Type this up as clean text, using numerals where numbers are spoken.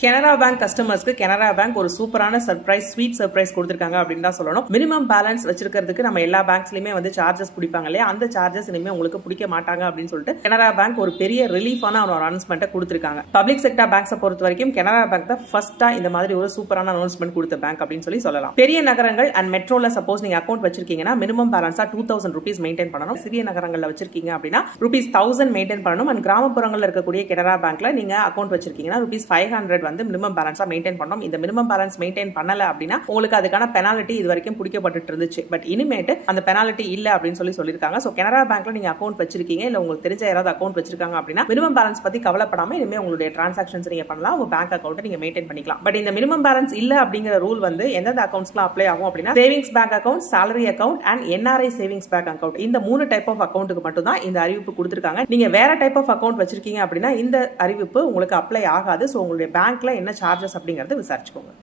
Canara bank கஸ்டமர்ஸ்க்கு Canara bank ஒரு சூப்பரான சர்ப்ரைஸ், ஸ்வீட் சர்ப்ரைஸ் கொடுத்திருக்காங்க அப்படின்னு தான் சொல்லணும். மினிமம் பேலன்ஸ் வச்சிருக்கிறதுக்கு நம்ம எல்லா பேங்க்ஸ்லயுமே வந்து சார்ஜஸ் பிடிப்பாங்க இல்லையா, அந்த சார்ஜஸ் இனிமே உங்களுக்கு பிடிக்க மாட்டாங்க அப்படின்னு சொல்லிட்டு கனரா பேங்க் ஒரு பெரிய ரிலீஃபான ஒரு அனௌன்ஸ்மெண்ட் கொடுத்திருக்காங்க. பப்ளிக் செக்டர் பேங்க்ஸை பொறுத்த வரைக்கும் கனரா பேங்க் தான் ஃபர்ஸ்டா இந்த மாதிரி ஒரு சூப்பரான அனௌன்ஸ்மெண்ட் கொடுத்த பேங்க் அப்படின்னு சொல்லலாம். பெரிய நகரங்கள் அண்ட் மெட்ரோல சப்போஸ் நீங்க அக்கௌண்ட் வச்சிருக்கீங்கன்னா மினிமம் பேலன்ஸா 2000 rupees மெயின்டைன் பண்ணணும். சிறிய நகரங்கள்ல வச்சிருக்கீங்க அப்படின்னா ₹1000 மெயின்டைன் பண்ணணும். அண்ட் கிராமப்புறங்கள்ல இருக்கக்கூடிய கனரா பேங்க்ல நீங்க அக்கௌண்ட் வச்சிருக்கீங்கன்னா ₹500 வந்து மினிமம் பேலன்ஸா மெயின்டைன் பண்ணணும். இந்த மினிமம் பேலன்ஸ் மெயின்டைன் பண்ணல அப்படின்னா உங்களுக்கு அதுக்கான பெனால்ட்டி இது வரைக்கும் பிடிக்கப்பட்டு இருந்துச்சு. பட் இனிமேட்டு அந்த பெனால்ட்டி இல்ல அப்படின்னு சொல்லியிருக்காங்க. சோ கனரா பேங்க்ல நீங்க அக்கௌண்ட் வச்சிருக்கீங்க, இல்ல உங்களுக்கு தெரிஞ்ச யாராவது அக்கௌண்ட் வச்சிருக்காங்க அப்படின்னா மினிமம் பேலன்ஸ் பத்தி கவலைப்படாம இனிமே உங்களுடைய டிரான்சாக்ஷன்ஸ் நீங்க பண்ணலாம், உங்க பேங்க் அக்கௌண்ட் நீங்க மெயின்டைன் பண்ணிக்கலாம். பட் இந்த மினிமம் பேலன்ஸ் இல்ல அப்படிங்கிற ரூல் வந்து எந்தெந்த அக்கௌண்ட்ஸ்லாம் அப்ளை ஆகும் அப்படின்னா savings bank account, salary account and NRI savings bank account, இந்த 3 டைப் ஆஃப் அக்கௌண்ட்டுக்கு மட்டும் தான் இந்த அறிவிப்பு கொடுத்திருக்காங்க. நீங்க வேற டைப் ஆஃப் அக்கௌண்ட் வச்சிருக்கீங்க அப்படின்னா இந்த அறிவிப்பு உங்களுக்கு அப்ளை ஆகாது. சோ உங்களுடைய பேங்க்ல என்ன சார்ஜஸ் அப்படிங்கறது விசாரிச்சுக்கோங்க.